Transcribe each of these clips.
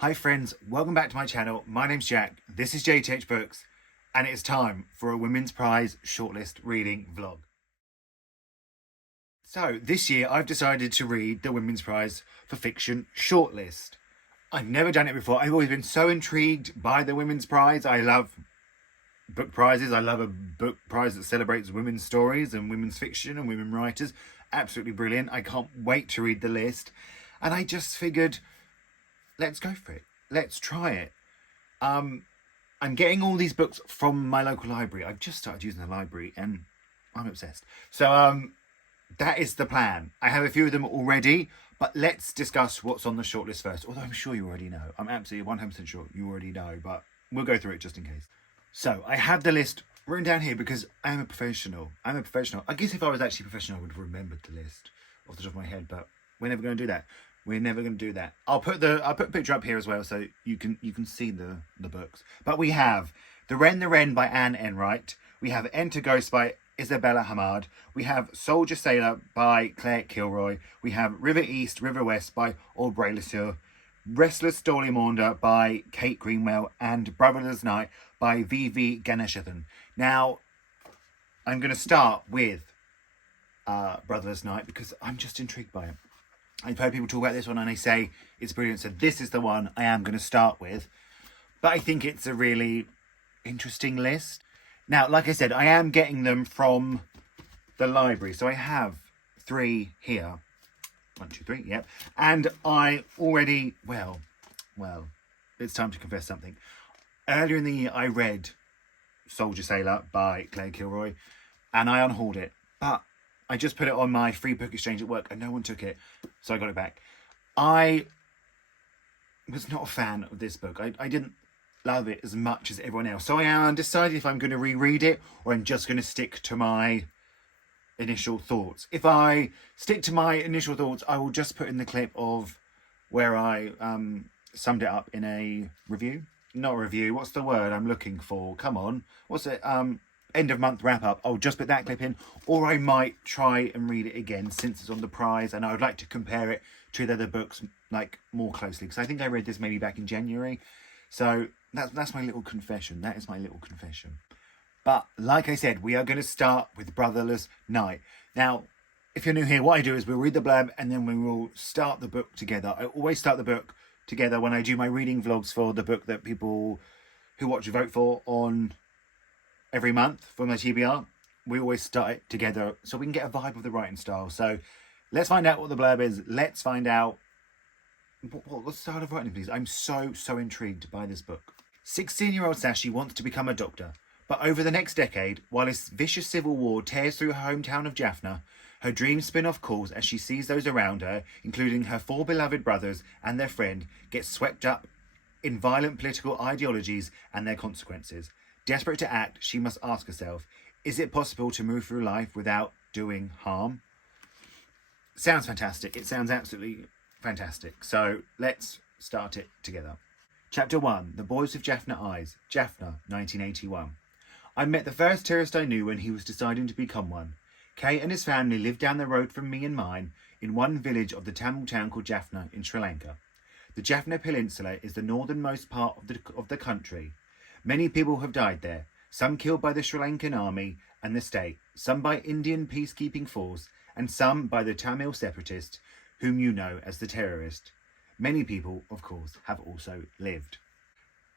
Hi friends, welcome back to my channel. My name's Jack, this is Jthbooks, and it's time for a Women's Prize Shortlist reading vlog. So this year I've decided to read the Women's Prize for Fiction Shortlist. I've never done it before. I've always been so intrigued by the Women's Prize. I love book prizes. I love a book prize that celebrates women's stories and women's fiction and women writers. Absolutely brilliant. I can't wait to read the list. And I just figured, let's go for it. Let's try it. I'm getting all these books from my local library. I've just started using the library and I'm obsessed. So that is the plan. I have a few of them already, but let's discuss what's on the shortlist first. Although I'm sure you already know. I'm absolutely 100% sure you already know, but we'll go through it just in case. So I have the list written down here because I'm a professional. I guess if I was actually professional, I would have remembered the list off the top of my head, but we're never going to do that. We're never going to do that. I'll put a picture up here as well so you can see the books. But we have The Wren by Anne Enright. We have Enter Ghost by Isabella Hamad. We have Soldier Sailor by Claire Kilroy. We have River East, River West by Aubrey LeSueur. Restless Dolly Maunder by Kate Greenwell. And Brotherless Night by V.V. Ganeshathan. Now, I'm going to start with Brotherless Night because I'm just intrigued by it. I've heard people talk about this one and they say it's brilliant. So this is the one I am going to start with. But I think it's a really interesting list. Now, like I said, I am getting them from the library. So I have 3 here. 1, 2, 3, yep. And I already, well, it's time to confess something. Earlier in the year, I read Soldier Sailor by Claire Kilroy and I unhauled it. But I just put it on my free book exchange at work and no one took it, so I got it back. I was not a fan of this book. I didn't love it as much as everyone else. So I am undecided if I'm going to reread it or I'm just going to stick to my initial thoughts. If I stick to my initial thoughts, I will just put in the clip of where I summed it up in a review. Not a review, what's the word I'm looking for? Come on, what's it? End of month wrap up. I'll just put that clip in, or I might try and read it again since it's on the prize and I would like to compare it to the other books like more closely because I think I read this maybe back in January. So that's my little confession. That is my little confession. But like I said, we are going to start with Brotherless Night. Now, if you're new here, what I do is we'll read the blurb and then we will start the book together. I always start the book together when I do my reading vlogs for the book that people who watch vote for on every month for my TBR. We always start it together so we can get a vibe of the writing style. So let's find out what the blurb is. Let's find out what the style of writing, please. I'm so intrigued by this book. 16-year-old Sashi wants to become a doctor, but over the next decade, while a vicious civil war tears through her hometown of Jaffna, her dreams spin off course as she sees those around her, including her 4 beloved brothers and their friend, get swept up in violent political ideologies and their consequences. Desperate to act, she must ask herself, is it possible to move through life without doing harm? Sounds fantastic. It sounds absolutely fantastic. So let's start it together. Chapter 1, The Boys with Jaffna Eyes, Jaffna, 1981. I met the first tourist I knew when he was deciding to become one. Kay and his family lived down the road from me and mine in one village of the Tamil town called Jaffna in Sri Lanka. The Jaffna Peninsula is the northernmost part of the country. Many people have died there, some killed by the Sri Lankan army and the state, some by Indian peacekeeping force, and some by the Tamil separatists, whom you know as the terrorist. Many people, of course, have also lived.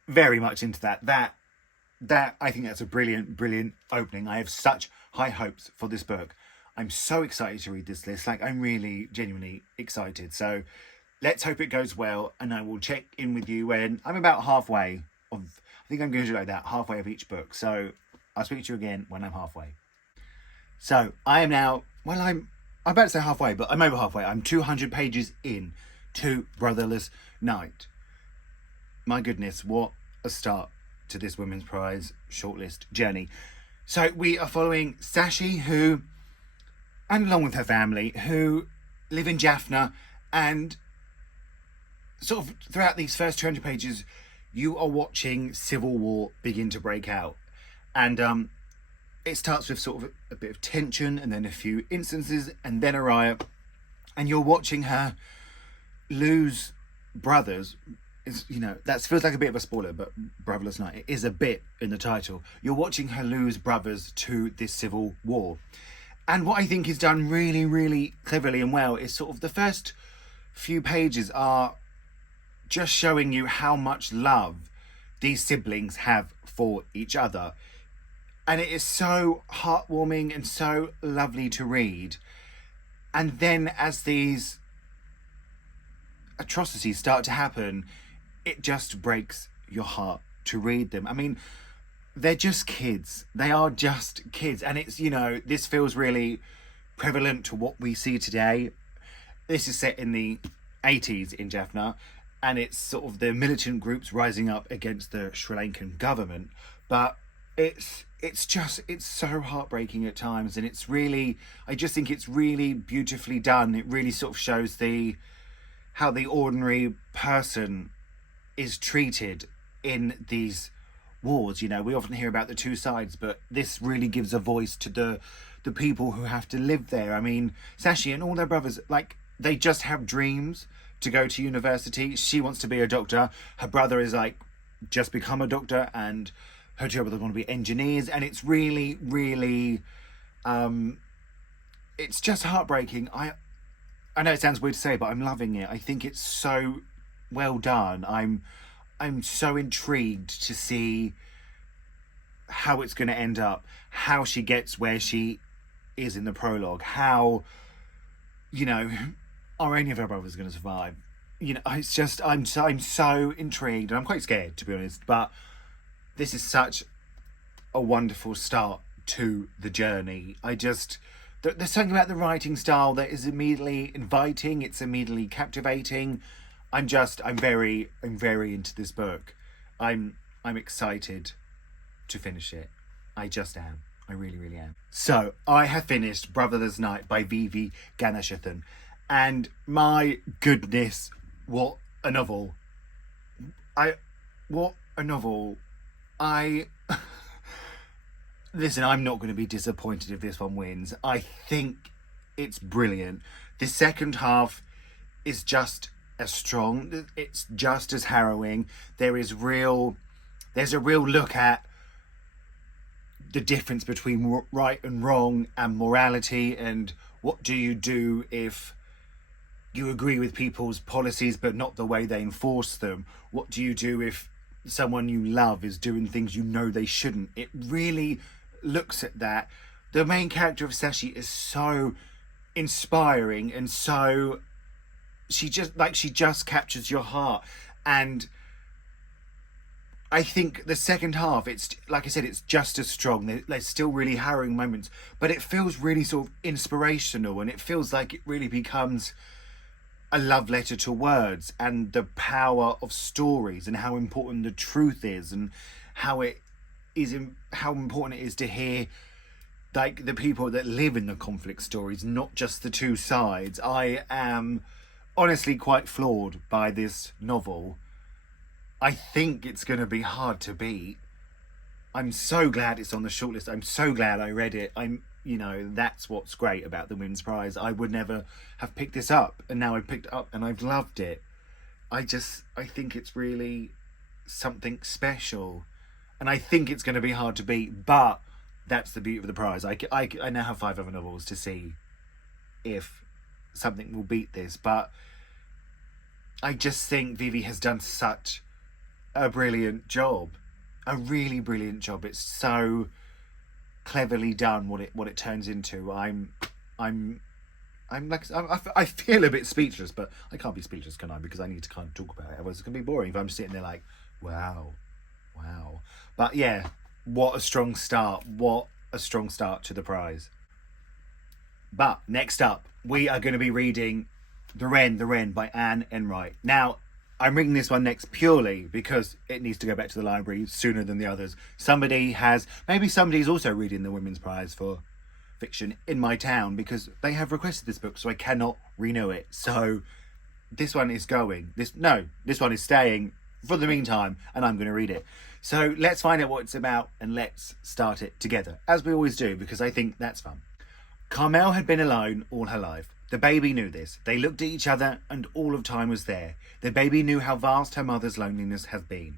Very much into that. That I think that's a brilliant opening. I have such high hopes for this book. I'm so excited to read this list. Like, I'm really genuinely excited. So let's hope it goes well, and I will check in with you when I'm about halfway of, I think I'm going to do like that, halfway of each book. So I'll speak to you again when I'm halfway. So I am now, well, I'm about to say halfway, but I'm over halfway. I'm 200 pages in to Brotherless Night. My goodness, what a start to this Women's Prize shortlist journey. So we are following Sashi, who, and along with her family, who live in Jaffna, and sort of throughout these first 200 pages, you are watching civil war begin to break out. And it starts with sort of a bit of tension and then a few instances and then a riot. And you're watching her lose brothers is, that feels like a bit of a spoiler, but Brotherless Night, it is a bit in the title. You're watching her lose brothers to this civil war. And what I think is done really, really cleverly and well is sort of the first few pages are just showing you how much love these siblings have for each other. And it is so heartwarming and so lovely to read. And then as these atrocities start to happen, it just breaks your heart to read them. I mean, they're just kids. They are just kids. And it's, this feels really prevalent to what we see today. This is set in the 80s in Jaffna, and it's sort of the militant groups rising up against the Sri Lankan government. But it's so heartbreaking at times, and I just think it's really beautifully done. It really sort of shows how the ordinary person is treated in these wars. We often hear about the two sides, but this really gives a voice to the people who have to live there. I mean, Sashi and all their brothers, they just have dreams to go to university. She wants to be a doctor. Her brother is just become a doctor, and her two brothers want to be engineers. And it's really, really, it's just heartbreaking. I know it sounds weird to say, but I'm loving it. I think it's so well done. I'm so intrigued to see how it's going to end up, how she gets where she is in the prologue, how, are any of her brothers going to survive? It's just, I'm so intrigued, and I'm quite scared, to be honest, but this is such a wonderful start to the journey. There's something about the writing style that is immediately inviting, it's immediately captivating. I'm very into this book. I'm excited to finish it. I just am. I really, really am. So, I have finished Brotherless Night by V.V. Ganashathan. And my goodness, what a novel. What a novel. Listen, I'm not going to be disappointed if this one wins. I think it's brilliant. The second half is just as strong. It's just as harrowing. There's a real look at the difference between right and wrong and morality, and what do you do if you agree with people's policies but not the way they enforce them? What do you do if someone you love is doing things they shouldn't? It really looks at that. The main character of Sashi is so inspiring, and so she just captures your heart. And I think the second half, it's like I said, it's just as strong. There's still really harrowing moments, but it feels really sort of inspirational, and it feels like it really becomes a love letter to words and the power of stories, and how important the truth is, and how important it is to hear the people that live in the conflict stories, not just the two sides. I am honestly quite floored by this novel. I think it's going to be hard to beat. I'm so glad it's on the shortlist. I'm so glad I read it. That's what's great about the Women's Prize. I would never have picked this up, and now I've picked it up and I've loved it. I think it's really something special, and I think it's going to be hard to beat, but that's the beauty of the prize. I now have 5 other novels to see if something will beat this, but I just think Vivi has done such a brilliant job, a really brilliant job. It's so cleverly done what it turns into. I feel a bit speechless, but I can't be speechless, can I? Because I need to kind of talk about it. Otherwise, it's gonna be boring if I'm sitting there like, wow. But yeah, what a strong start! What a strong start to the prize. But next up, we are going to be reading The Wren by Anne Enright. Now, I'm reading this one next purely because it needs to go back to the library sooner than the others. Maybe somebody's also reading the Women's Prize for fiction in my town, because they have requested this book, so I cannot renew it. So this one is going. This one is staying for the meantime, and I'm going to read it. So let's find out what it's about, and let's start it together, as we always do, because I think that's fun. Carmel had been alone all her life. The baby knew this. They looked at each other and all of time was there. The baby knew how vast her mother's loneliness has been.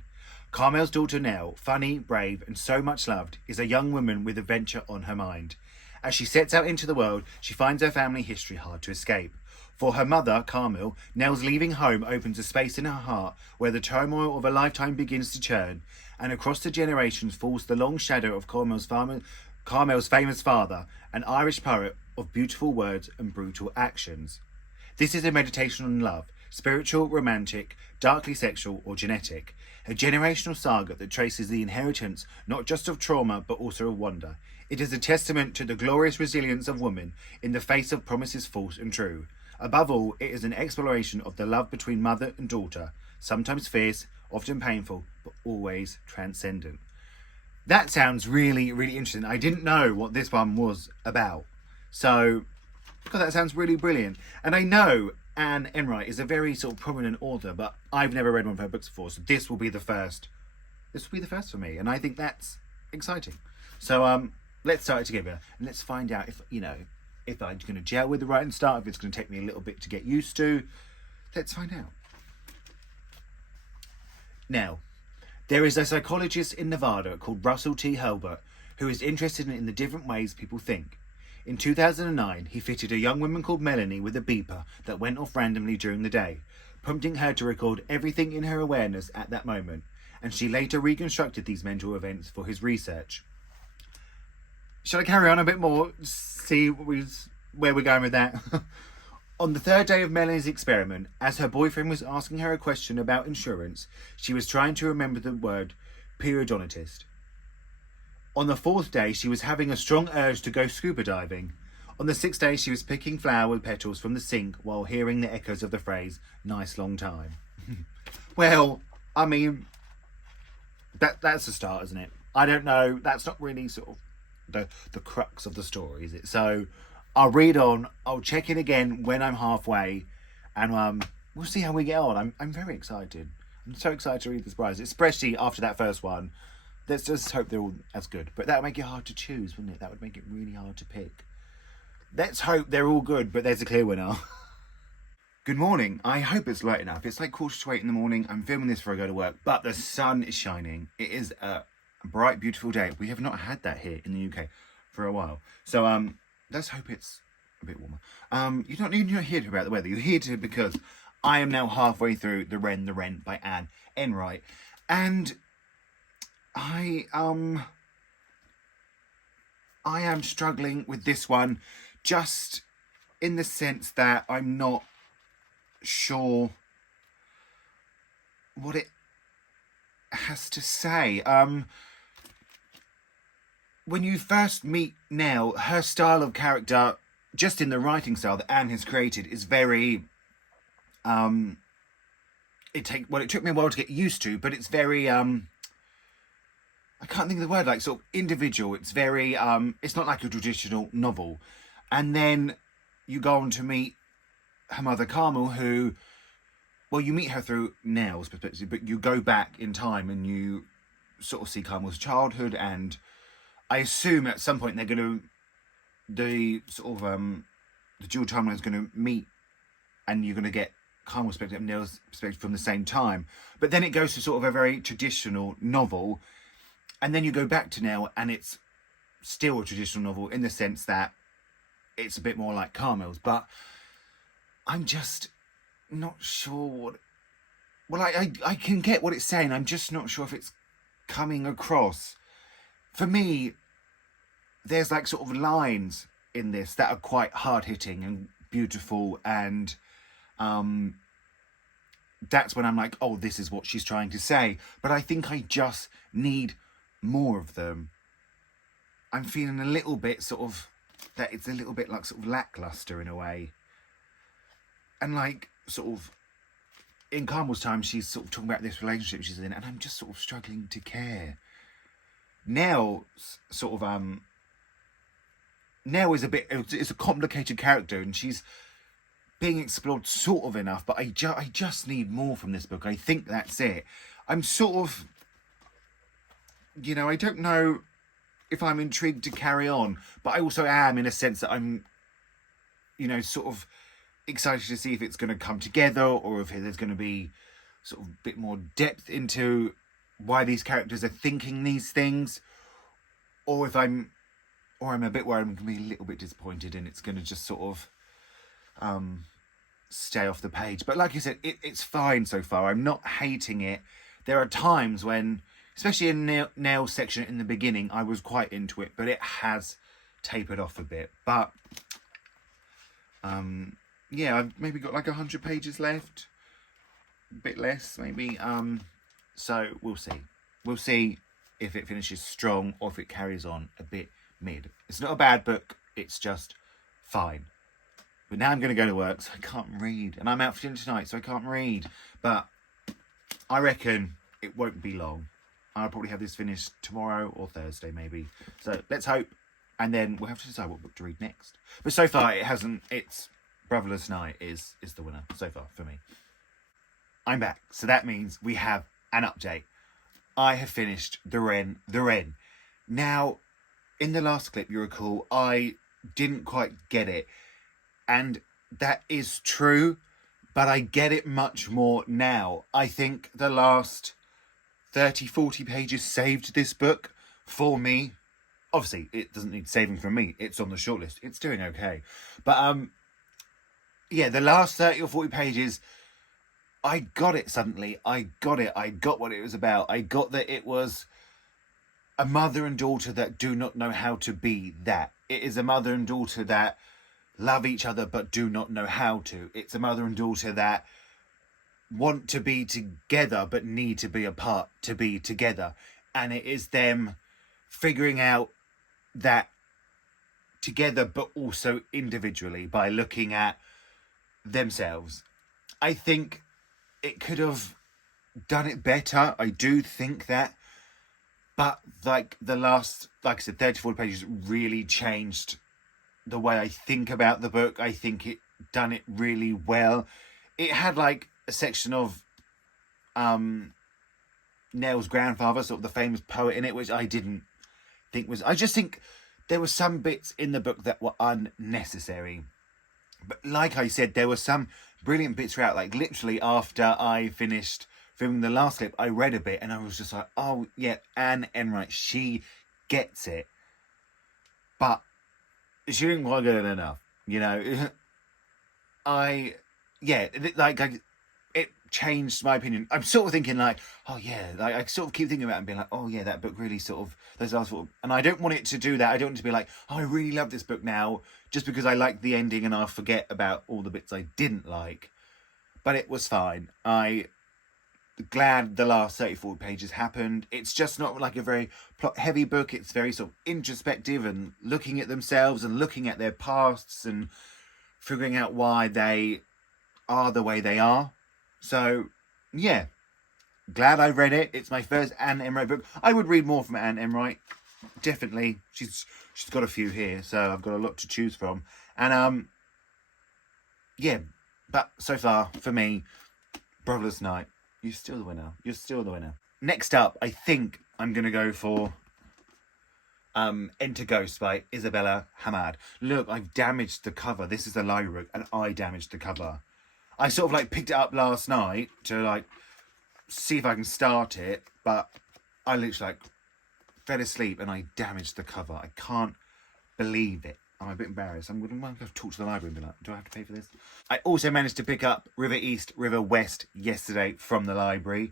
Carmel's daughter Nell, funny, brave, and so much loved, is a young woman with adventure on her mind. As she sets out into the world, she finds her family history hard to escape. For her mother, Carmel, Nell's leaving home opens a space in her heart where the turmoil of a lifetime begins to churn, and across the generations falls the long shadow of Carmel's famous father, an Irish poet of beautiful words and brutal actions. This is a meditation on love, spiritual, romantic, darkly sexual, or genetic. A generational saga that traces the inheritance not just of trauma but also of wonder. It is a testament to the glorious resilience of women in the face of promises false and true. Above all, it is an exploration of the love between mother and daughter, sometimes fierce, often painful, but always transcendent. That sounds really, really interesting. I didn't know what this one was about. So, God, that sounds really brilliant. And I know Anne Enright is a very sort of prominent author, but I've never read one of her books before, so this will be the first. This will be the first for me, and I think that's exciting. So, let's start it together, and let's find out if, if I'm going to gel with the writing style, if it's going to take me a little bit to get used to. Let's find out. Now, there is a psychologist in Nevada called Russell T. Hulbert who is interested in the different ways people think. In 2009, he fitted a young woman called Melanie with a beeper that went off randomly during the day, prompting her to record everything in her awareness at that moment, and she later reconstructed these mental events for his research. Shall I carry on a bit more? See where we're going with that? On the third day of Melanie's experiment, as her boyfriend was asking her a question about insurance, she was trying to remember the word periodontist. On the fourth day, she was having a strong urge to go scuba diving. On the sixth day, she was picking flower petals from the sink while hearing the echoes of the phrase, "nice long time." Well, I mean, that's a start, isn't it? I don't know. That's not really sort of the crux of the story, is it? So I'll read on. I'll check in again when I'm halfway, and we'll see how we get on. I'm very excited. I'm so excited to read this prize, especially after that first one. Let's just hope they're all as good. But that would make it hard to choose, wouldn't it? That would make it really hard to pick. Let's hope they're all good, but there's a clear winner. Good morning. I hope it's light enough. It's like 7:45 in the morning. I'm filming this before I go to work, but the sun is shining. It is a bright, beautiful day. We have not had that here in the UK for a while. So let's hope it's a bit warmer. You're not here to about the weather. You're here to because I am now halfway through The Rent by Anne Enright, and I am struggling with this one, just in the sense that I'm not sure what it has to say. When you first meet Nell, her style of character, just in the writing style that Anne has created, is very it took me a while to get used to, but it's very I can't think of the word, like sort of individual. It's very, it's not like a traditional novel. And then you go on to meet her mother, Carmel, who, well, you meet her through Nell's perspective, but you go back in time and you sort of see Carmel's childhood. And I assume at some point they're going to, the dual timeline is going to meet and you're going to get Carmel's perspective and Nell's perspective from the same time. But then it goes to sort of a very traditional novel. And then you go back to Nell, and it's still a traditional novel in the sense that it's a bit more like Carmel's. But I'm just not sure what... Well, I can get what it's saying. I'm just not sure if it's coming across. For me, there's like sort of lines in this that are quite hard-hitting and beautiful. And that's when I'm like, oh, this is what she's trying to say. But I think I just need more of them. I'm feeling a little bit sort of that it's a little bit like sort of lackluster in a way. And like sort of in Carmel's time, she's sort of talking about this relationship she's in, and I'm just sort of struggling to care. Nell's sort of Nell is it's a complicated character, and she's being explored sort of enough, but I just need more from this book. I think that's it. I'm sort of, I don't know if I'm intrigued to carry on, but I also am in a sense that I'm, sort of excited to see if it's going to come together, or if there's going to be sort of a bit more depth into why these characters are thinking these things, or I'm a bit worried I'm going to be a little bit disappointed and it's going to just sort of stay off the page. But like I said, it's fine so far. I'm not hating it. There are times when, especially in Nell's section in the beginning, I was quite into it, but it has tapered off a bit. But yeah, I've maybe got like 100 pages left, a bit less maybe. So we'll see if it finishes strong or if it carries on a bit mid. It's not a bad book, it's just fine. But now I'm going to go to work, so I can't read, and I'm out for dinner tonight, so I can't read. But I reckon it won't be long. I'll probably have this finished tomorrow or Thursday maybe. So let's hope. And then we'll have to decide what book to read next. But so far it hasn't. It's Brotherless Night is the winner so far for me. I'm back. So that means we have an update. I have finished The Wren. Now, in the last clip, you recall, I didn't quite get it. And that is true. But I get it much more now. I think the last 30, 40 pages saved this book for me. Obviously, it doesn't need saving from me. It's on the shortlist. It's doing okay. But, yeah, the last 30 or 40 pages, I got it suddenly. I got it. I got what it was about. I got that it was a mother and daughter that do not know how to be that. It is a mother and daughter that love each other but do not know how to. It's a mother and daughter that want to be together but need to be apart to be together. And it is them figuring out that together but also individually by looking at themselves. I think it could have done it better. I do think that. But like the last, like I said, 34 pages really changed the way I think about the book. I think it done it really well. It had like a section of Nell's grandfather, sort of the famous poet in it, which I didn't think was... I just think there were some bits in the book that were unnecessary. But like I said, there were some brilliant bits throughout. Like literally after I finished filming the last clip, I read a bit and I was just like, oh yeah, Anne Enright, she gets it. But she didn't quite get it enough, you know. It changed my opinion. I'm sort of thinking like, oh yeah, like I sort of keep thinking about it and being like, oh yeah, that book really sort of, those last sort of, and I don't want it to do that. I don't want it to be like, oh, I really love this book now, just because I like the ending and I'll forget about all the bits I didn't like. But it was fine. I'm glad the last 34 pages happened. It's just not like a very plot heavy book. It's very sort of introspective and looking at themselves and looking at their pasts and figuring out why they are the way they are. So, yeah, glad I read it. It's my first Anne Enright book. I would read more from Anne Enright, definitely. She's got a few here, so I've got a lot to choose from. And, yeah, but so far, for me, Brotherless Night, you're still the winner. You're still the winner. Next up, I think I'm going to go for Enter Ghost by Isabella Hamad. Look, I've damaged the cover. This is the library book, and I damaged the cover. I sort of like picked it up last night to like see if I can start it, but I literally like fell asleep and I damaged the cover. I can't believe it. I'm a bit embarrassed. I'm going to have to talk to the library and be like, do I have to pay for this? I also managed to pick up River East, River West yesterday from the library.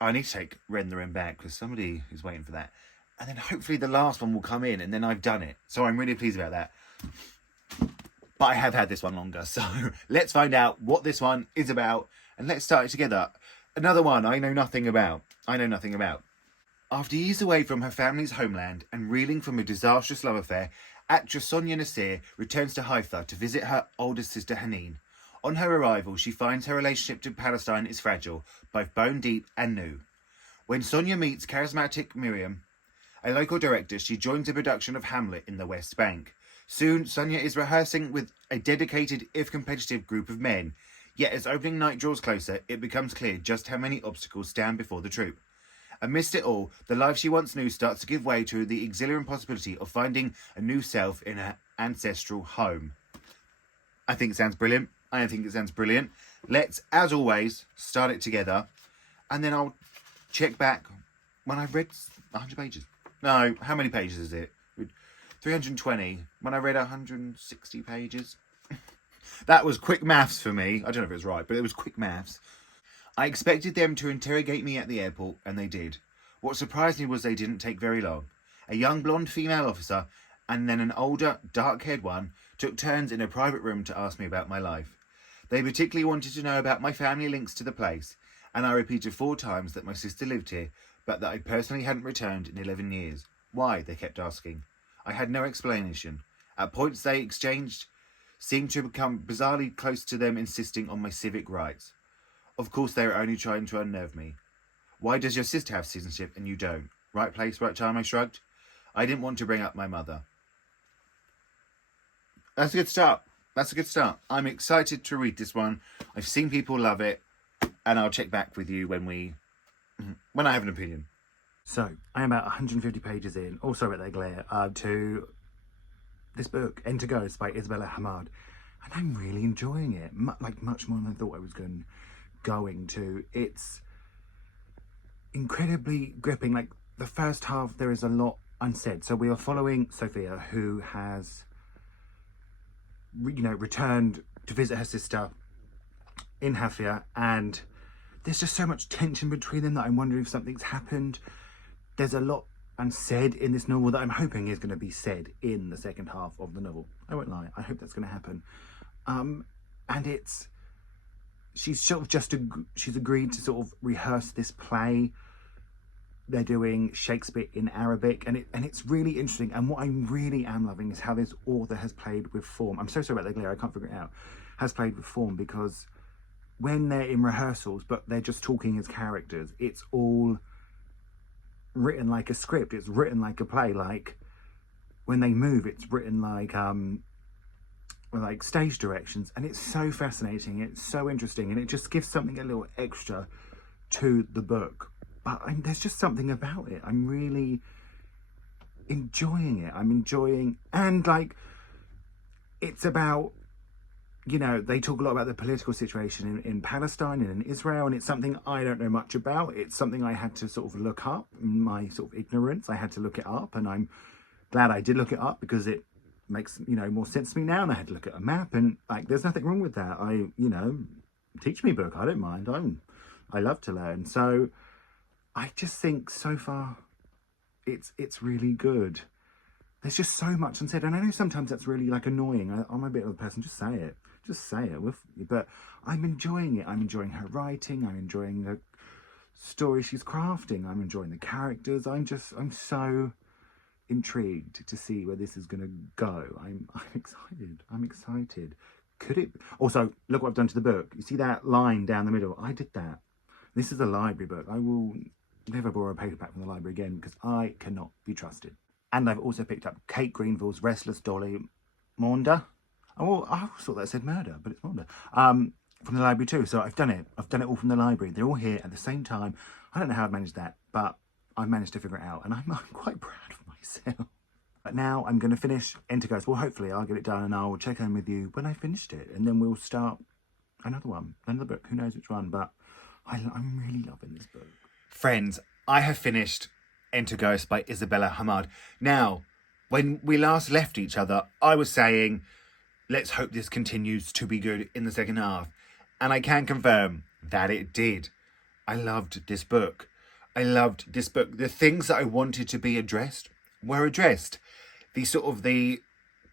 I need to take Ren the Wren back because somebody is waiting for that. And then hopefully the last one will come in and then I've done it. So I'm really pleased about that. But I have had this one longer. So let's find out what this one is about. And let's start it together. Another one I know nothing about. After years away from her family's homeland and reeling from a disastrous love affair, actress Sonia Nasir returns to Haifa to visit her older sister Haneen. On her arrival, she finds her relationship to Palestine is fragile, both bone deep and new. When Sonia meets charismatic Miriam, a local director, she joins a production of Hamlet in the West Bank. Soon, Sonia is rehearsing with a dedicated, if competitive, group of men. Yet as opening night draws closer, it becomes clear just how many obstacles stand before the troupe. Amidst it all, the life she once knew starts to give way to the exhilarating possibility of finding a new self in her ancestral home. I think it sounds brilliant. I think it sounds brilliant. Let's, as always, start it together, and then I'll check back when I've read 100 pages. No, how many pages is it? 320. When I read 160 pages. That was quick maths for me. I don't know if it was right, but it was quick maths. I expected them to interrogate me at the airport, and they did. What surprised me was they didn't take very long. A young blonde female officer, and then an older, dark-haired one, took turns in a private room to ask me about my life. They particularly wanted to know about my family links to the place, and I repeated 4 times that my sister lived here, but that I personally hadn't returned in 11 years. Why, they kept asking. I had no explanation. At points they exchanged seemed to become bizarrely close to them insisting on my civic rights. Of course they were only trying to unnerve me. Why does your sister have citizenship and you don't? Right place, right time, I shrugged. I didn't want to bring up my mother. That's a good start. That's a good start. I'm excited to read this one. I've seen people love it, and I'll check back with you when I have an opinion. So, I am about 150 pages in, also at their glare, to this book, Enter Ghosts by Isabella Hamad. And I'm really enjoying it, much more than I thought I was going to. It's incredibly gripping. Like, the first half, there is a lot unsaid. So we are following Sophia, who has, returned to visit her sister in Hafia, and there's just so much tension between them that I'm wondering if something's happened. There's a lot unsaid in this novel that I'm hoping is going to be said in the second half of the novel. I won't lie, I hope that's going to happen. And she's agreed to sort of rehearse this play. They're doing Shakespeare in Arabic, and it's really interesting. And what I really am loving is how this author has played with form. I'm so sorry about the glare, I can't figure it out. Has played with form, because when they're in rehearsals, but they're just talking as characters, it's all written like a script. It's written like a play. Like, when they move, it's written like stage directions, and it's so fascinating. It's so interesting, and it just gives something a little extra to the book. But there's just something about it. I'm really enjoying it. And it's about, they talk a lot about the political situation in Palestine and in Israel, and it's something I don't know much about. It's something I had to sort of look up in my sort of ignorance. I had to look it up, and I'm glad I did look it up, because it makes, more sense to me now. And I had to look at a map, and there's nothing wrong with that. Teach me book. I don't mind. I love to learn. So I just think so far it's really good. There's just so much unsaid, and I know sometimes that's really annoying. I'm a bit of a person, just say it. But I'm enjoying it. I'm enjoying her writing. I'm enjoying the story she's crafting. I'm enjoying the characters. I'm so intrigued to see where this is going to go. I'm excited. Could it also, look what I've done to the book. You see that line down the middle? I did that. This is a library book. I will never borrow a paperback from the library again, because I cannot be trusted. And I've also picked up Kate Greenville's Restless Dolly Maunder. Oh, I thought that said murder, but it's Maunder. From the library too. So I've done it. I've done it all from the library. They're all here at the same time. I don't know how I've managed that, but I've managed to figure it out, and I'm quite proud of myself. But now I'm going to finish Enter Ghosts. Well, hopefully I'll get it done, and I'll check in with you when I finished it, and then we'll start another book. Who knows which one? But I'm really loving this book. Friends, I have finished Enter Ghosts by Isabella Hamad. Now, when we last left each other, I was saying, let's hope this continues to be good in the second half. And I can confirm that it did. I loved this book. The things that I wanted to be addressed were addressed. The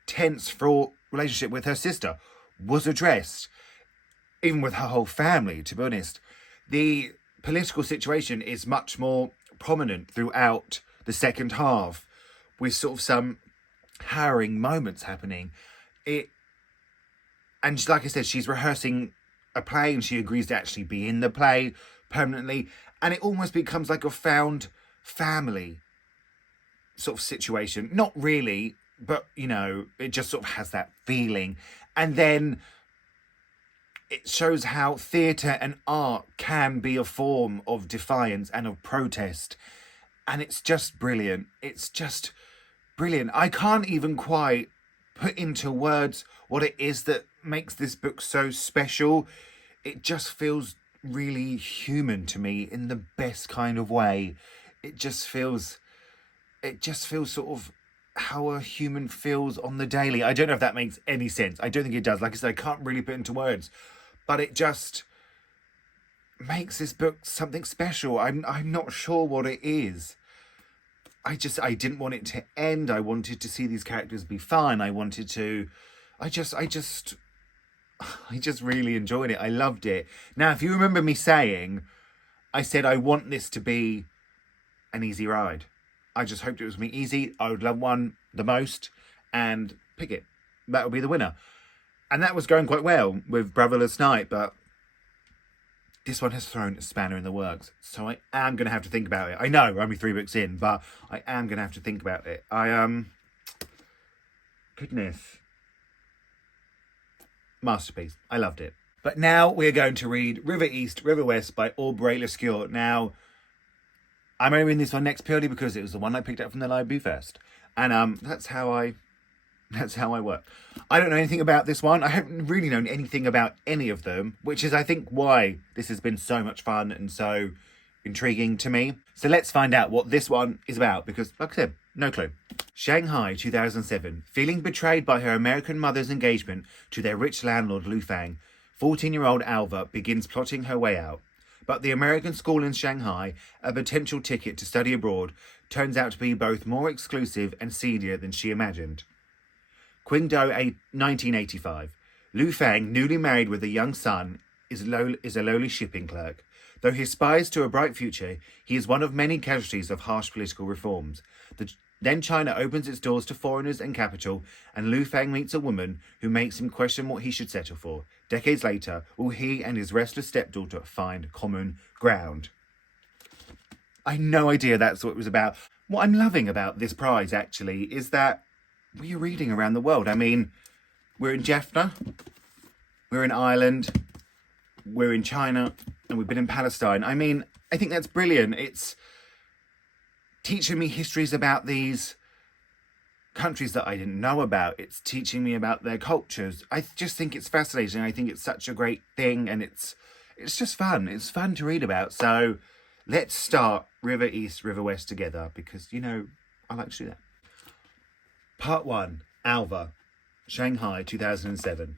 tense, fraught relationship with her sister was addressed. Even with her whole family, to be honest. The political situation is much more prominent throughout the second half, with sort of some harrowing moments happening. And like I said, she's rehearsing a play, and she agrees to actually be in the play permanently, and it almost becomes like a found family sort of situation. Not really, but it just sort of has that feeling. And then it shows how theatre and art can be a form of defiance and of protest. And it's just brilliant. I can't even quite put into words what it is that makes this book so special. It just feels really human to me in the best kind of way. It just feels sort of how a human feels on the daily. I don't know if that makes any sense. I don't think it does. Like I said, I can't really put into words, but it just makes this book something special. I'm not sure what it is. I didn't want it to end. I wanted to see these characters be fine. I just really enjoyed it. I loved it. Now, if you remember me saying, I said I want this to be an easy ride. I just hoped it was going to be easy. I would love one the most and pick it. That would be the winner. And that was going quite well with Brotherless Night, but this one has thrown a spanner in the works. So I am going to have to think about it. I know, we're only 3 books in, but I am going to have to think about it. Goodness. Masterpiece. I loved it. But now we're going to read River East, River West by Aubrey Lescure. Now, I'm only reading this one next purely because it was the one I picked up from the library first. And that's how I work. I don't know anything about this one. I haven't really known anything about any of them, which is, I think, why this has been so much fun and so intriguing to me. So let's find out what this one is about, because, like I said, no clue. Shanghai, 2007. Feeling betrayed by her American mother's engagement to their rich landlord Lu Fang, 14-year-old Alva begins plotting her way out. But the American school in Shanghai, a potential ticket to study abroad, turns out to be both more exclusive and seedier than she imagined. Qingdao, 1985. Lu Fang, newly married with a young son, is a lowly shipping clerk. Though he aspires to a bright future, he is one of many casualties of harsh political reforms. Then China opens its doors to foreigners and capital, and Lu Fang meets a woman who makes him question what he should settle for. Decades later, will he and his restless stepdaughter find common ground? I had no idea that's what it was about. What I'm loving about this prize, actually, is that we're reading around the world. I mean, we're in Jaffna, we're in Ireland, we're in China, and we've been in Palestine. I mean, I think that's brilliant. It's teaching me histories about these countries that I didn't know about. It's teaching me about their cultures. I just think it's fascinating. I think it's such a great thing, and it's just fun. It's fun to read about. So let's start River East, River West together, because, you know, I like to do that. Part 1, Alva, Shanghai, 2007.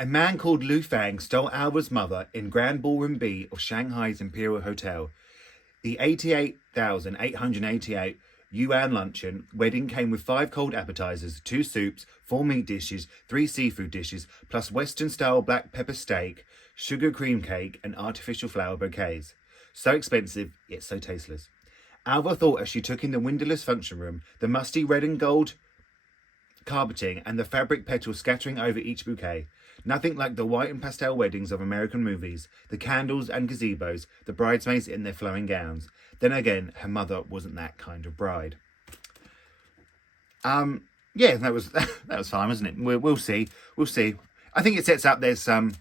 A man called Lu Fang stole Alva's mother in Grand Ballroom B of Shanghai's Imperial Hotel. The 88,888 yuan luncheon wedding came with 5 cold appetizers, 2 soups, 4 meat dishes, 3 seafood dishes, plus Western-style black pepper steak, sugar cream cake, and artificial flower bouquets. So expensive, yet so tasteless. Alva thought as she took in the windowless function room, the musty red and gold carpeting and the fabric petals scattering over each bouquet. Nothing like the white and pastel weddings of American movies, the candles and gazebos, the bridesmaids in their flowing gowns. Then again, her mother wasn't that kind of bride. Yeah, that was fine, wasn't it? We'll see. I think it sets up there's some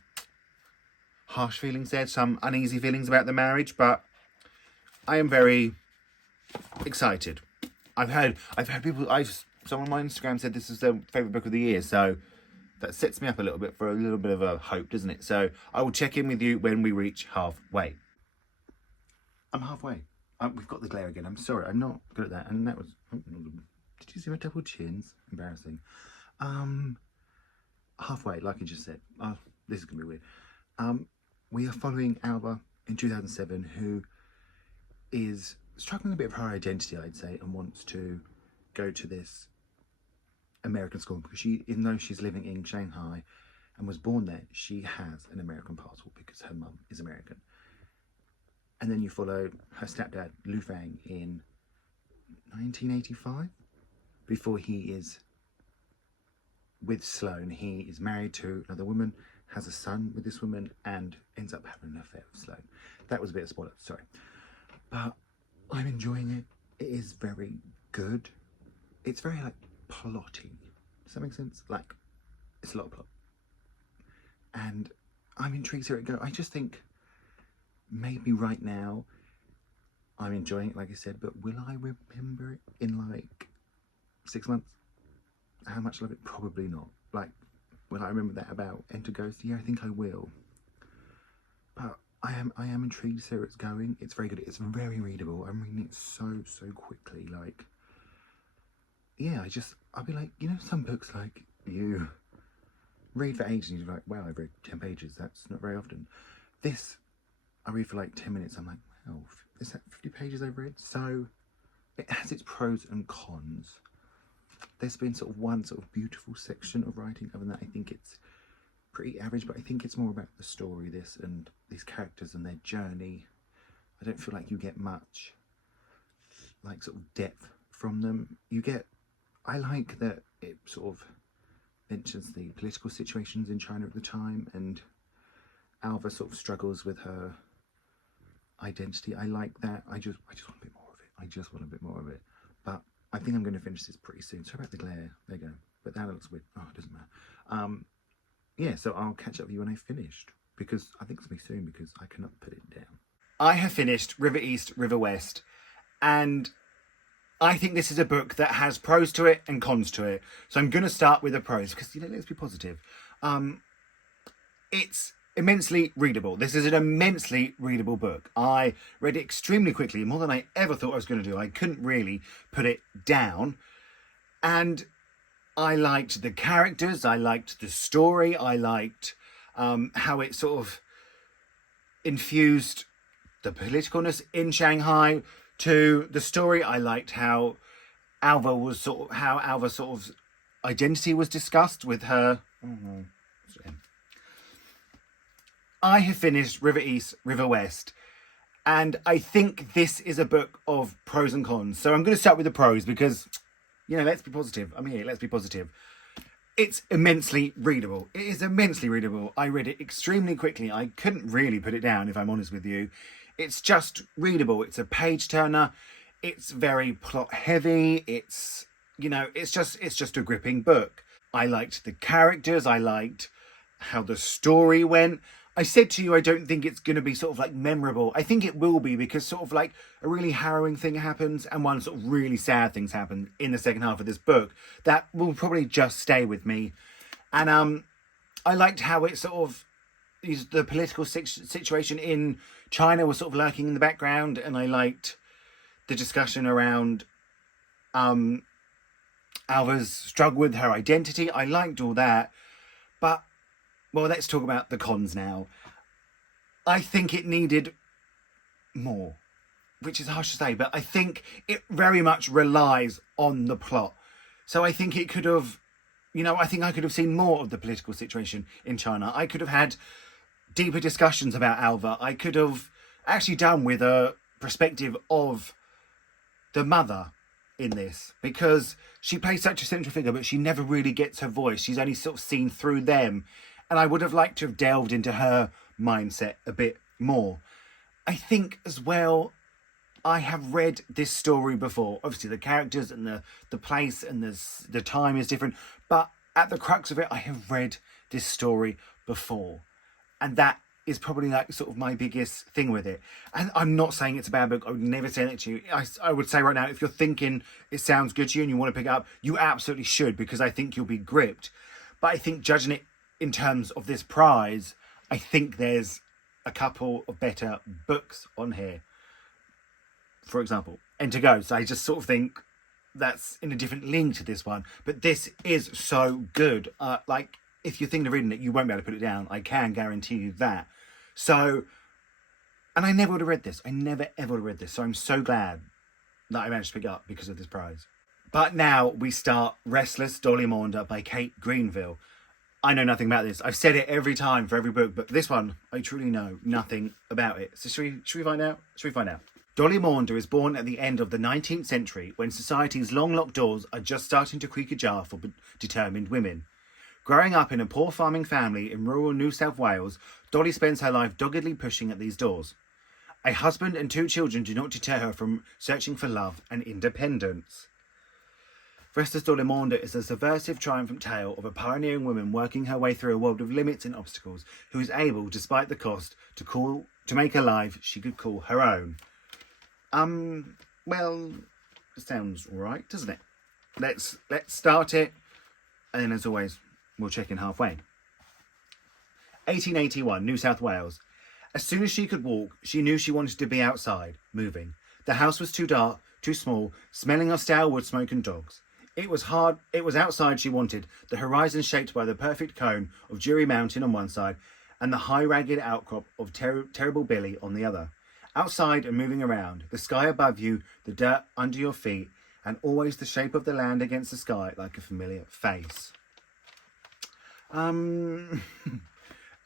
harsh feelings there, some uneasy feelings about the marriage, but I am very excited. I've heard people. Someone on my Instagram said this is their favourite book of the year, so that sets me up a little bit for a little bit of a hope, doesn't it? So I will check in with you when we reach halfway. I'm halfway. We've got the glare again. I'm sorry. I'm not good at that. And that was. Did you see my double chins? Embarrassing. Halfway, like I just said. This is gonna be weird. We are following Alva in 2007, who is struggling a bit of her identity, I'd say, and wants to go to this American school because even though she's living in Shanghai and was born there, she has an American passport because her mum is American. And then you follow her stepdad, Lu Fang, in 1985, before he is with Sloane. He is married to another woman, has a son with this woman, and ends up having an affair with Sloane. That was a bit of spoiler, sorry. But I'm enjoying it. It is very good. It's very, like, plotty. Does that make sense? Like, it's a lot of plot. And I'm intrigued to see where it go. I just think maybe right now I'm enjoying it, like I said, but will I remember it in, like, 6 months? how much I love it? Probably not. Like, will I remember that about Enter Ghost? Yeah, I think I will. But I am intrigued to see where it's going. It's very good. It's very readable. I'm reading it so quickly. Like, yeah, I'll be like, you know, some books, like, you read for ages and you're like, wow, I've read 10 pages. That's not very often. This, I read for like 10 minutes. I'm like, wow, is that 50 pages I've read? So it has its pros and cons. There's been sort of one sort of beautiful section of writing. Other than that, I think it's pretty average, but I think it's more about the story, this, and these characters and their journey. I don't feel like you get much, like, sort of depth from them. I like that it sort of mentions the political situations in China at the time, and Alva sort of struggles with her identity. I like that. I just want a bit more of it. I just want a bit more of it. But I think I'm going to finish this pretty soon. Sorry about the glare. There you go. But that looks weird. Oh, it doesn't matter. Yeah, so I'll catch up with you when I've finished, because I think it's going to be soon, because I cannot put it down. I have finished River East, River West, and I think this is a book that has pros to it and cons to it. So I'm going to start with the pros, because, you know, let's be positive. It's immensely readable. This is an immensely readable book. I read it extremely quickly, more than I ever thought I was going to do. I couldn't really put it down. And I liked the characters. I liked the story. I liked how it sort of infused the politicalness in Shanghai to the story. I liked how Alva's sort of identity was discussed with her. I have finished River East, River West, and I think this is a book of pros and cons. So I'm going to start with the pros because, you know, let's be positive. I'm here, let's be positive. It's immensely readable. It is immensely readable. I read it extremely quickly. I couldn't really put it down, if I'm honest with you. It's just readable. It's a page turner. It's very plot heavy. It's, you know, it's just a gripping book. I liked the characters. I liked how the story went. I said to you, I don't think it's going to be sort of like memorable. I think it will be, because sort of like a really harrowing thing happens and one sort of really sad things happen in the second half of this book that will probably just stay with me. And I liked how it sort of, the political situation in China was sort of lurking in the background, and I liked the discussion around Alva's struggle with her identity. I liked all that, but well, let's talk about the cons now. I think it needed more, which is harsh to say, but I think it very much relies on the plot. So I think it could have, you know, I think I could have seen more of the political situation in China. I could have had deeper discussions about Alva. I could have actually done with a perspective of the mother in this, because she plays such a central figure, but she never really gets her voice. She's only sort of seen through them. And I would have liked to have delved into her mindset a bit more. I think as well, I have read this story before. Obviously, the characters and the place and the time is different. But at the crux of it, I have read this story before. And that is probably like sort of my biggest thing with it. And I'm not saying it's a bad book. I would never say that to you. I would say right now, if you're thinking it sounds good to you and you want to pick it up, you absolutely should, because I think you'll be gripped. But I think judging it in terms of this prize, I think there's a couple of better books on here. For example, Enter Ghost. I just sort of think that's in a different league to this one. But this is so good. Like, if you're thinking of reading it, you won't be able to put it down. I can guarantee you that. So, and I never would have read this. I never ever would have read this. So I'm so glad that I managed to pick it up because of this prize. But now we start Restless Dolly Maunder by Kate Greenville. I know nothing about this. I've said it every time for every book, but this one, I truly know nothing about it. So should we find out? Should we find out? Dolly Maunder is born at the end of the 19th century, when society's long-locked doors are just starting to creak ajar for determined women. Growing up in a poor farming family in rural New South Wales, Dolly spends her life doggedly pushing at these doors. A husband and 2 children do not deter her from searching for love and independence. Restless Dolly Maunder is a subversive, triumphant tale of a pioneering woman working her way through a world of limits and obstacles, who is able, despite the cost, to make a life she could call her own. Well, it sounds all right, doesn't it? Let's start it And then, as always, we'll check in halfway. 1881, New South Wales. As soon as she could walk, she knew she wanted to be outside, moving. The house was too dark, too small, smelling of stale wood smoke and dogs. It was outside she wanted, the horizon shaped by the perfect cone of Jury Mountain on one side and the high ragged outcrop of Terrible Billy on the other. Outside and moving around, the sky above you, the dirt under your feet, and always the shape of the land against the sky like a familiar face. I'm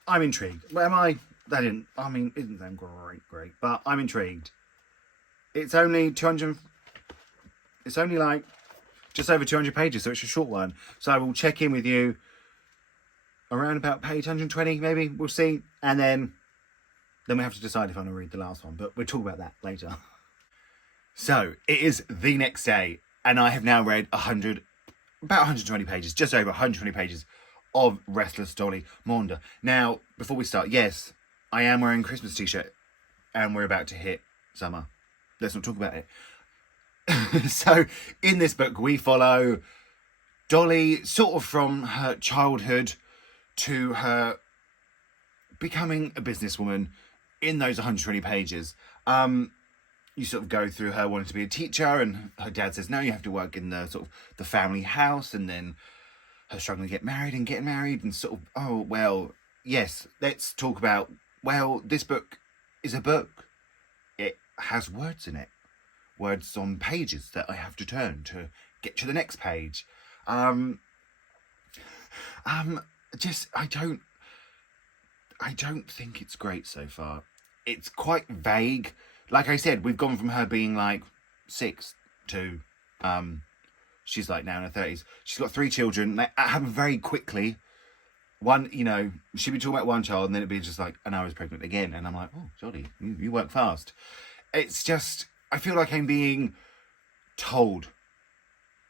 intrigued. Well, it didn't sound great, but I'm intrigued. It's only like just over 200 pages, so it's a short one. So I will check in with you around about page 120, maybe. We'll see. And then we have to decide if I want to read the last one, but we'll talk about that later. So it is the next day, and I have now read about 120 pages, just over 120 pages of Restless Dolly Maunder. Now, before we start, yes, I am wearing a Christmas t-shirt, and we're about to hit summer. Let's not talk about it. So, in this book, we follow Dolly sort of from her childhood to her becoming a businesswoman in those 120 pages. You sort of go through her wanting to be a teacher, and her dad says, no, you have to work in the sort of the family house, and then her struggling to get married and getting married, and sort of, oh, well, yes, let's talk about, well, this book is a book. It has words in it. Words on pages that I have to turn to get to the next page. I don't think it's great so far. It's quite vague. Like I said, we've gone from her being like 6 to she's like now in her 30s. She's got 3 children. They happen very quickly. One, she'd be talking about one child, and then it'd be just like, and I was pregnant again. And I'm like, oh, Jolly, you work fast. It's just, I feel like I'm being told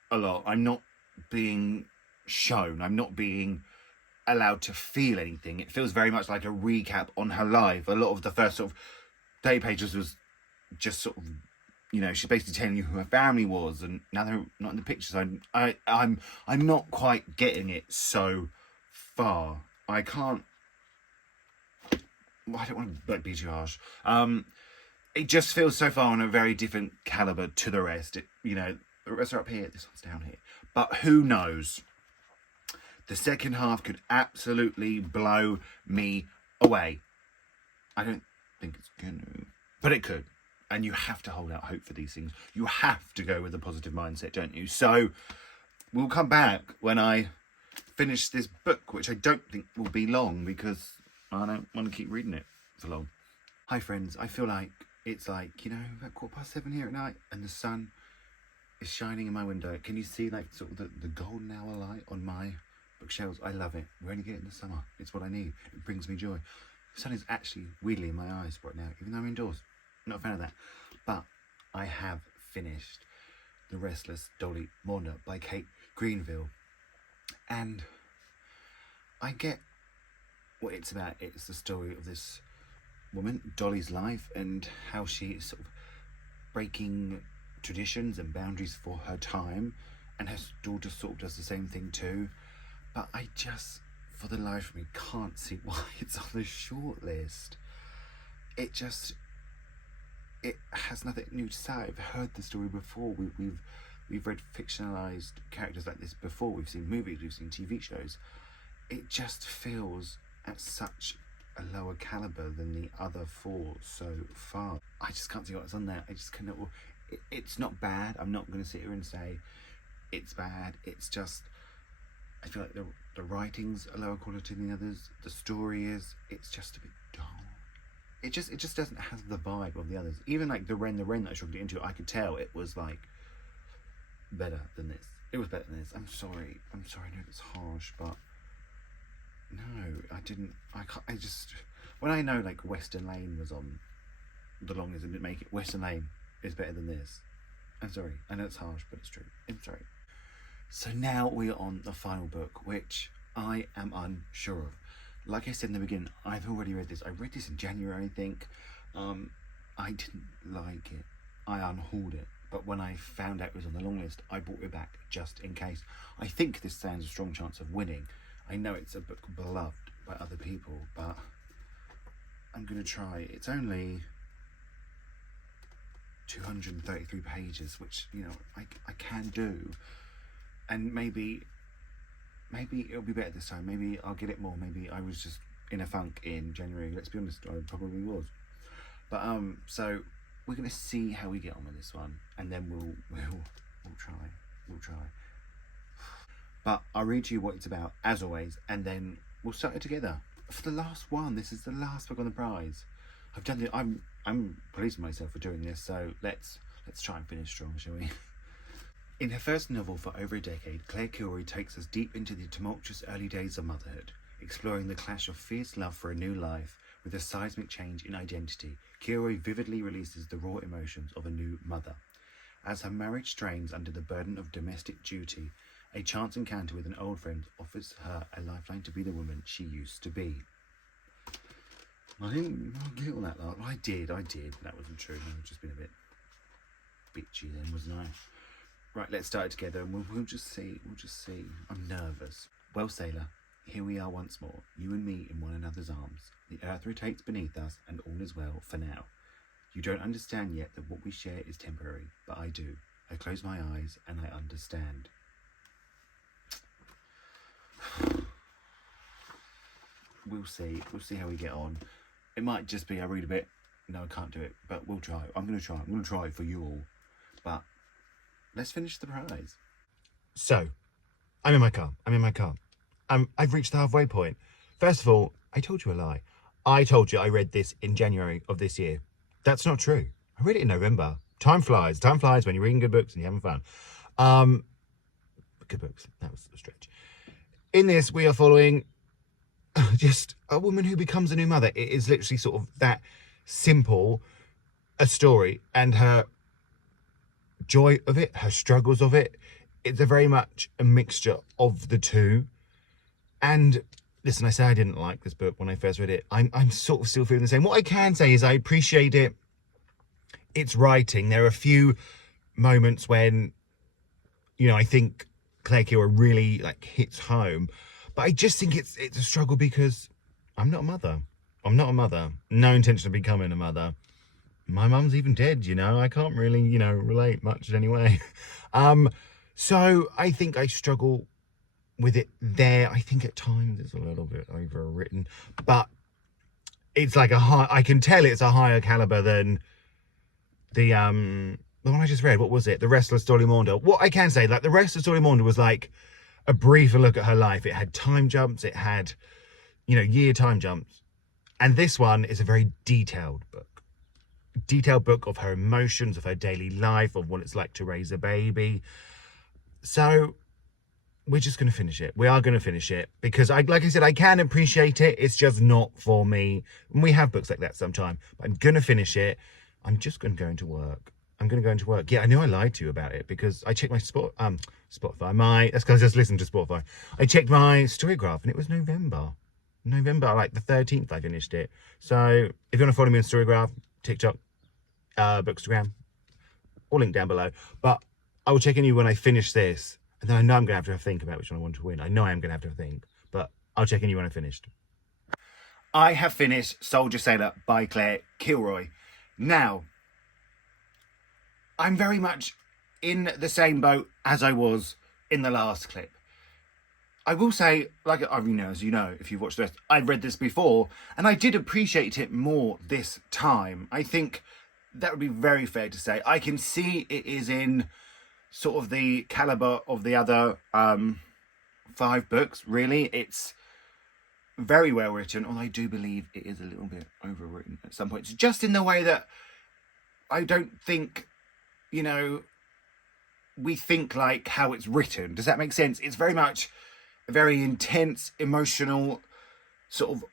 a lot. I'm not being shown. I'm not being allowed to feel anything. It feels very much like a recap on her life. A lot of the first sort of 30 pages was just sort of, she's basically telling you who her family was, and now they're not in the pictures. I'm not quite getting it so far. I don't want to be too harsh. It just feels so far on a very different caliber to the rest. The rest are up here, this one's down here. But who knows? The second half could absolutely blow me away. I don't think it's going to, but it could. And you have to hold out hope for these things. You have to go with a positive mindset, don't you? So we'll come back when I finish this book, which I don't think will be long because I don't want to keep reading it for long. Hi friends, I feel like it's like, about 7:15 here at night, and the sun is shining in my window. Can you see like sort of the golden hour light on my bookshelves? I love it. We're only getting the summer. It's what I need. It brings me joy. The sun is actually weirdly in my eyes right now, even though I'm indoors. Not a fan of that. But I have finished The Restless Dolly Maunder by Kate Greenville. And I get what it's about. It's the story of this woman, Dolly's life, and how she is sort of breaking traditions and boundaries for her time, and her daughter sort of does the same thing too. But I just, for the life of me, can't see why it's on the shortlist. It has nothing new to say. I've heard the story before. We've read fictionalized characters like this before. We've seen movies, we've seen TV shows. It just feels at such a lower caliber than the other 4 so far. I just can't see what's on there. I just cannot. It's not bad. I'm not going to sit here and say it's bad. It's just, I feel like the writing's a lower quality than the others. The story is. It's just a bit dull. It just doesn't have the vibe of the others. Even like the Wren that I struggled into, I could tell it was like better than this. It was better than this. I'm sorry. I know it's harsh, but no, I didn't. I can't. I just, when I know like Western Lane was on the longest and didn't make it, Western Lane is better than this. I'm sorry. I know it's harsh, but it's true. I'm sorry. So now we're on the final book, which I am unsure of. Like I said in the beginning, I've already read this. I read this in January, I think. I didn't like it. I unhauled it but when I found out it was on the long list, I brought it back just in case. I think this stands a strong chance of winning. I know it's a book beloved by other people, but I'm going to try. It's only 233 pages, which, you know, I can do. And maybe it'll be better this time. Maybe I'll get it more. Maybe I was just in a funk in January. Let's be honest, I probably was. But so we're going to see how we get on with this one, and then we'll try. But I'll read to you what it's about, as always, and then we'll start it together. For the last one, this is the last book on the prize. I've done it. I'm pleased with myself for doing this. So let's try and finish strong, shall we? In her first novel for over a decade, Claire Kilroy takes us deep into the tumultuous early days of motherhood, exploring the clash of fierce love for a new life with a seismic change in identity. Kilroy vividly releases the raw emotions of a new mother. As her marriage strains under the burden of domestic duty, a chance encounter with an old friend offers her a lifeline to be the woman she used to be. I didn't get all that lot. I did. That wasn't true. I've just been a bit bitchy then, wasn't I? Right, let's start it together and we'll just see. I'm nervous. Well, sailor, here we are once more, you and me in one another's arms. The earth rotates beneath us and all is well for now. You don't understand yet that what we share is temporary, but I do. I close my eyes and I understand. We'll see how we get on. It might just be I read a bit, no, I can't do it, but we'll try. I'm going to try for you all. But let's finish the prize. So, I'm in my car. I've reached the halfway point. First of all, I told you a lie. I told you I read this in January of this year. That's not true. I read it in November. Time flies. Time flies when you're reading good books and you're having fun. Good books. That was a stretch. In this, we are following just a woman who becomes a new mother. It is literally sort of that simple a story, and her joy of it, her struggles of it. It's a very much a mixture of the two. And listen, I say I didn't like this book when I first read it. I'm sort of still feeling the same. What I can say is I appreciate it. It's writing. There are a few moments when, you know, I think Claire Kilroy really like hits home. But I just think it's a struggle because I'm not a mother. No intention of becoming a mother. My mum's even dead, you know. I can't really, you know, relate much in any way. So I think I struggle with it there. I think at times it's a little bit overwritten, but it's like I can tell it's a higher caliber than the one I just read. What was it? The Restless Dolly Maundell. What I can say, like the Restless Dolly Maundell was like a briefer look at her life. It had time jumps. It had, you know, year time jumps. And this one is a very detailed book. Detailed book of her emotions, of her daily life, of what it's like to raise a baby. So we're just going to finish it. We are going to finish it because, like I said, I can appreciate it. It's just not for me. And we have books like that sometime. But I'm going to finish it. I'm just going to go into work. Yeah, I know I lied to you about it because I checked my Spotify. That's because I just listened to Spotify. I checked my Storygraph and it was November. Like the 13th I finished it. So if you want to follow me on Storygraph, TikTok, Bookstagram, all linked down below. But I will check in you when I finish this. And then I know I'm going to have to think about which one I want to win. I know I am going to have to think. But I'll check in you when I've finished. I have finished Soldier Sailor by Claire Kilroy. Now, I'm very much in the same boat as I was in the last clip. I will say, like, as you know, if you've watched the rest, I've read this before, and I did appreciate it more this time. I think that would be very fair to say. I can see it is in sort of the caliber of the other 5 books, really. It's very well written, although I do believe it is a little bit overwritten at some points. Just in the way that I don't think, you know, we think like how it's written. Does that make sense? It's very much a very intense, emotional, sort of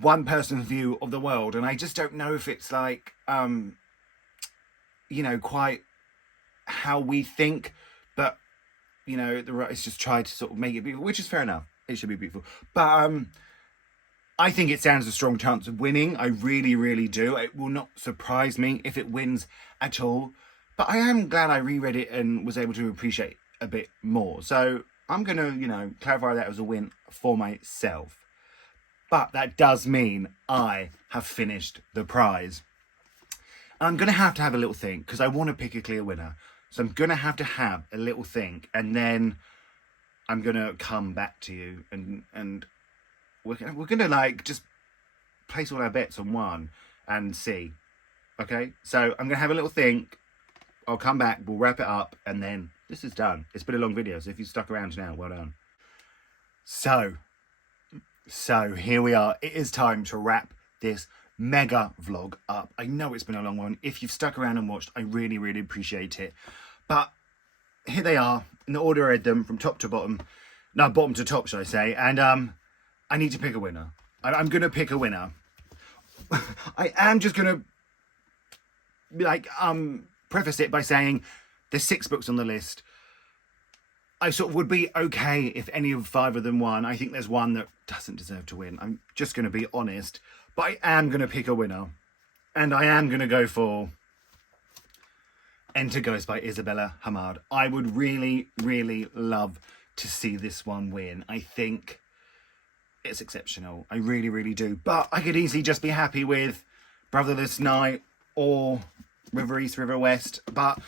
one-person view of the world. And I just don't know if it's like, you know, quite how we think. But, you know, the writers just tried to sort of make it beautiful, which is fair enough. It should be beautiful. But I think it stands a strong chance of winning. I really, really do. It will not surprise me if it wins at all. But I am glad I reread it and was able to appreciate a bit more. So I'm going to, clarify that as a win for myself. But that does mean I have finished the prize. I'm going to have a little think because I want to pick a clear winner. So I'm going to have a little think, and then I'm going to come back to you and we're going to just place all our bets on one and see. Okay? So I'm going to have a little think. I'll come back, we'll wrap it up, and then this is done. It's been a long video, so if you stuck around now, well done. So here we are. It is time to wrap this mega vlog up. I know it's been a long one. If you've stuck around and watched, I really, really appreciate it. But here they are, in the order I read them, from top to bottom. No, bottom to top, should I say. And I need to pick a winner. I'm going to pick a winner. I am just going to, preface it by saying there's 6 books on the list. I sort of would be okay if any of 5 of them won. I think there's one that doesn't deserve to win. I'm just going to be honest. But I am going to pick a winner. And I am going to go for Enter Ghost by Isabella Hamad. I would really, really love to see this one win. I think it's exceptional. I really, really do. But I could easily just be happy with Brotherless Night or River East, River West. But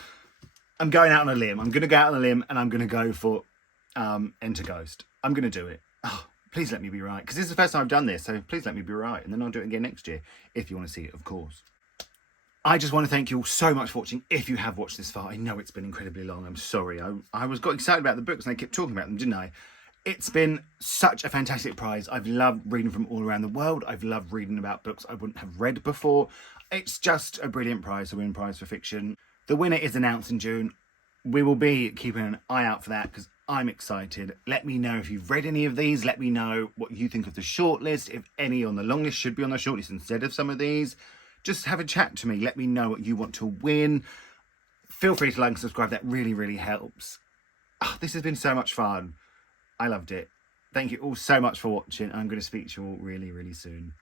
I'm going out on a limb. I'm going to go out on a limb and I'm going to go for Enter Ghost. I'm going to do it. Oh, please let me be right. Because this is the first time I've done this. So please let me be right. And then I'll do it again next year. If you want to see it, of course. I just want to thank you all so much for watching. If you have watched this far, I know it's been incredibly long. I'm sorry. I got excited about the books and I kept talking about them, didn't I? It's been such a fantastic prize. I've loved reading from all around the world. I've loved reading about books I wouldn't have read before. It's just a brilliant prize, a win prize for fiction. The winner is announced in June. We will be keeping an eye out for that because I'm excited. Let me know if you've read any of these. Let me know what you think of the shortlist. If any on the long list should be on the shortlist instead of some of these. Just have a chat to me. Let me know what you want to win. Feel free to like and subscribe. That really, really helps. Oh, this has been so much fun. I loved it. Thank you all so much for watching. I'm going to speak to you all really, really soon.